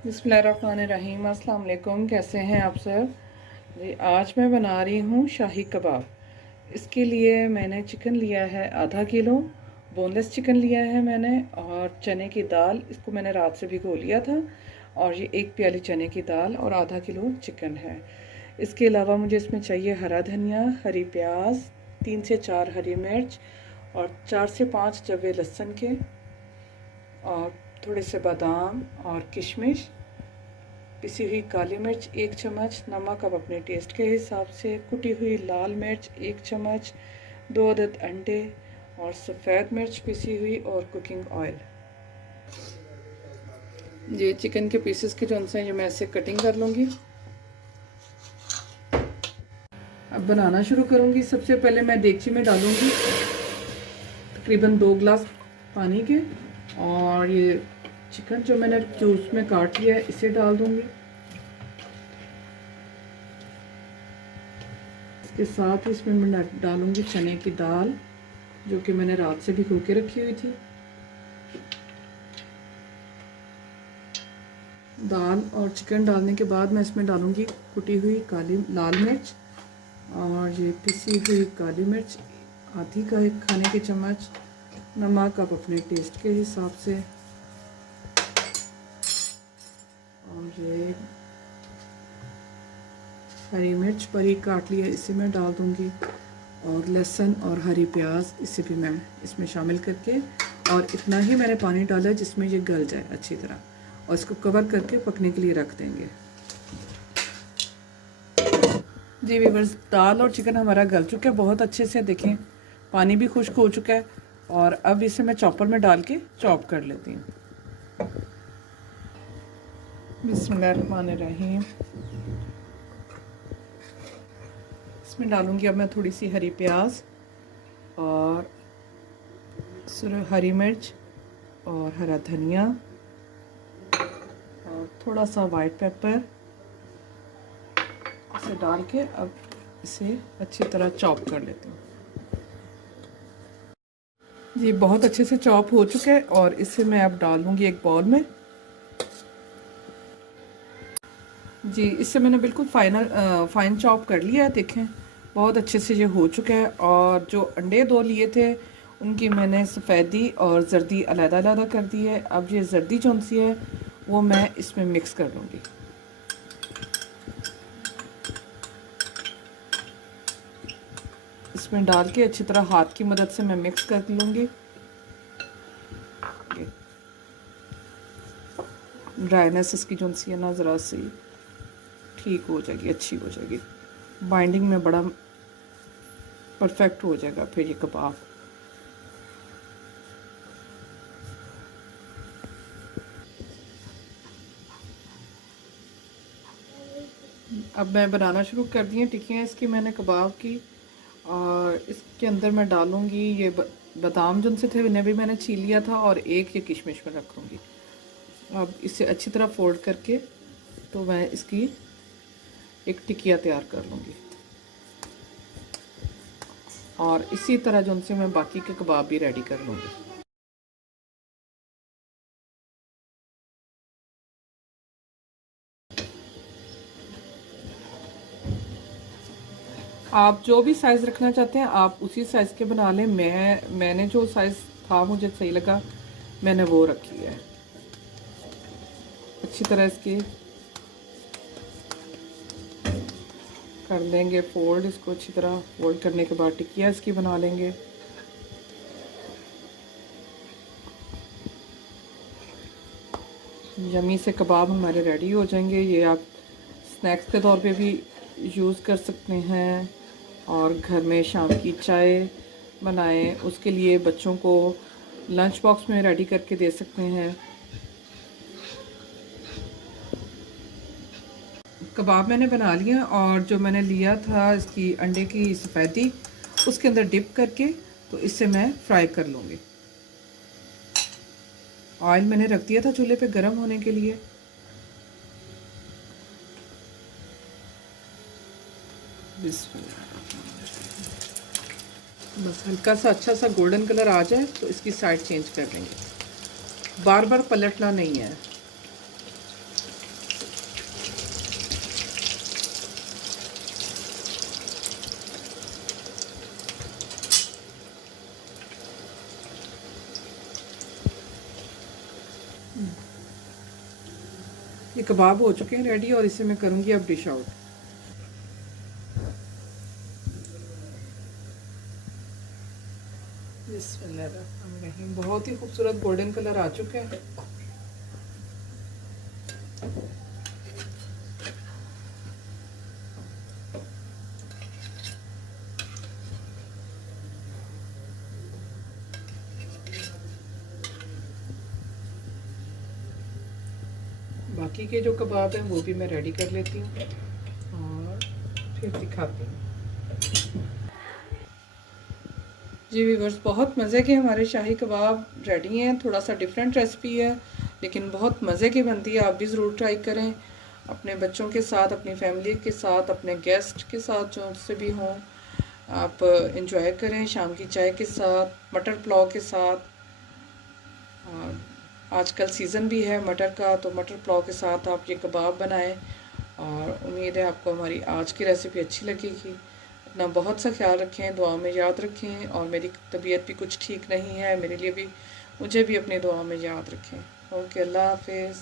बिस्मिल्लाहिर्रहमानिर्रहीम। अस्सलाम वालेकुम। कैसे हैं आप सब जी। आज मैं बना रही हूँ शाही कबाब। इसके लिए मैंने चिकन लिया है आधा किलो, बोनलेस चिकन लिया है मैंने, और चने की दाल, इसको मैंने रात से भिगो लिया था। और ये 1 प्याली चने की दाल और आधा किलो चिकन है। इसके अलावा मुझे इसमें चाहिए हरा धनिया, हरी प्याज, 3 से 4 हरी मिर्च और 4 से 5 जवे लहसुन के, और थोड़े से बादाम और किशमिश, पिसी हुई काली मिर्च 1 चम्मच, नमक अब अपने टेस्ट के हिसाब से, कुटी हुई लाल मिर्च 1 चम्मच, 2 अदद अंडे और सफ़ेद मिर्च पिसी हुई, और कुकिंग ऑयल। ये चिकन के पीसेस के जो हैं ये मैं ऐसे कटिंग कर लूँगी। अब बनाना शुरू करूँगी। सबसे पहले मैं देगची में डालूँगी तकरीबन 2 गिलास पानी के, और ये चिकन जो मैंने जूस में काट लिया है इसे डाल दूँगी। इसके साथ ही इसमें मैं डालूँगी चने की दाल जो कि मैंने रात से भिगो के रखी हुई थी। दाल और चिकन डालने के बाद मैं इसमें डालूँगी कुटी हुई लाल मिर्च, और ये पिसी हुई काली मिर्च आधी का 1 खाने के चम्मच, नमक आप अपने टेस्ट के हिसाब से, और ये हरी मिर्च बारीक काट ली है इसे मैं डाल दूँगी, और लहसुन और हरी प्याज इसे भी मैं इसमें शामिल करके, और इतना ही मैंने पानी डाला है जिसमें ये गल जाए अच्छी तरह, और इसको कवर करके पकने के लिए रख देंगे। जी व्यूअर्स, दाल और चिकन हमारा गल चुका है बहुत अच्छे से, देखें पानी भी खुश्क हो चुका है। और अब इसे मैं चॉपर में डाल के चॉप कर लेती हूँ। बिस्मिल्लाहिर्रहमानिर्रहीम। इसमें डालूँगी अब मैं थोड़ी सी हरी प्याज और हरी मिर्च और हरा धनिया और थोड़ा सा वाइट पेपर, इसे डाल के अब इसे अच्छी तरह चॉप कर लेती हूँ। जी बहुत अच्छे से चॉप हो चुका है, और इसे मैं अब डाल दूँगी एक बाउल में। जी इससे मैंने बिल्कुल फाइन चॉप कर लिया है, देखें बहुत अच्छे से ये हो चुका है। और जो अंडे 2 लिए थे उनकी मैंने सफ़ेदी और जर्दी अलग-अलग कर दी है। अब ये जर्दी कौन सी है वो मैं इसमें मिक्स कर लूँगी। इसमें डाल के अच्छी तरह हाथ की मदद से मैं मिक्स कर लूँगी। ड्राइनेस इसकी जो सी है ना ज़रा सी ठीक हो जाएगी, अच्छी हो जाएगी, बाइंडिंग में बड़ा परफेक्ट हो जाएगा फिर ये कबाब। अब मैं बनाना शुरू कर दी है टिक्कियाँ इसकी मैंने कबाब की, और इसके अंदर मैं डालूँगी ये बादाम जो से थे इन्हें भी मैंने छील लिया था, और एक ये किशमिश में रखूँगी। अब इसे अच्छी तरह फोल्ड करके तो मैं इसकी एक टिकिया तैयार कर लूँगी, और इसी तरह जो उनसे मैं बाकी के कबाब भी रेडी कर लूँगी। आप जो भी साइज़ रखना चाहते हैं आप उसी साइज़ के बना लें। मैंने जो साइज़ था मुझे सही लगा मैंने वो रखी है। अच्छी तरह इसकी कर लेंगे फोल्ड, इसको अच्छी तरह फोल्ड करने के बाद टिकिया इसकी बना लेंगे। यमी से कबाब हमारे रेडी हो जाएंगे। ये आप स्नैक्स के तौर पे भी यूज़ कर सकते हैं, और घर में शाम की चाय बनाएं उसके लिए बच्चों को लंच बॉक्स में रेडी करके दे सकते हैं। कबाब मैंने बना लिया, और जो मैंने लिया था इसकी अंडे की सफ़ेदी उसके अंदर डिप करके तो इससे मैं फ्राई कर लूँगी। ऑयल मैंने रख दिया था चूल्हे पे गर्म होने के लिए। बस हल्का सा अच्छा सा गोल्डन कलर आ जाए तो इसकी साइड चेंज कर लेंगे, बार बार पलटना नहीं है। ये कबाब हो चुके हैं रेडी और इसे मैं करूँगी अब डिश आउट। बिस्मिल्लाहिर्रहमानिर्रहीम। बहुत ही खूबसूरत गोल्डन कलर आ चुका है। बाकी के जो कबाब हैं वो भी मैं रेडी कर लेती हूँ और फिर दिखाती हूँ। जी व्यूअर्स, बहुत मज़े के हमारे शाही कबाब रेडी हैं। थोड़ा सा डिफरेंट रेसिपी है लेकिन बहुत मज़े की बनती है। आप भी ज़रूर ट्राई करें अपने बच्चों के साथ, अपनी फैमिली के साथ, अपने गेस्ट के साथ जो से भी हों। आप इंजॉय करें शाम की चाय के साथ, मटर पुलाव के साथ। और आजकल सीज़न भी है मटर का, तो मटर पुलाव के साथ आप ये कबाब बनाएं। और उम्मीद है आपको हमारी आज की रेसिपी अच्छी लगेगी। अपना बहुत सा ख्याल रखें, दुआ में याद रखें। और मेरी तबीयत भी कुछ ठीक नहीं है, मेरे लिए भी, मुझे भी अपनी दुआ में याद रखें। ओके, अल्लाह हाफिज़।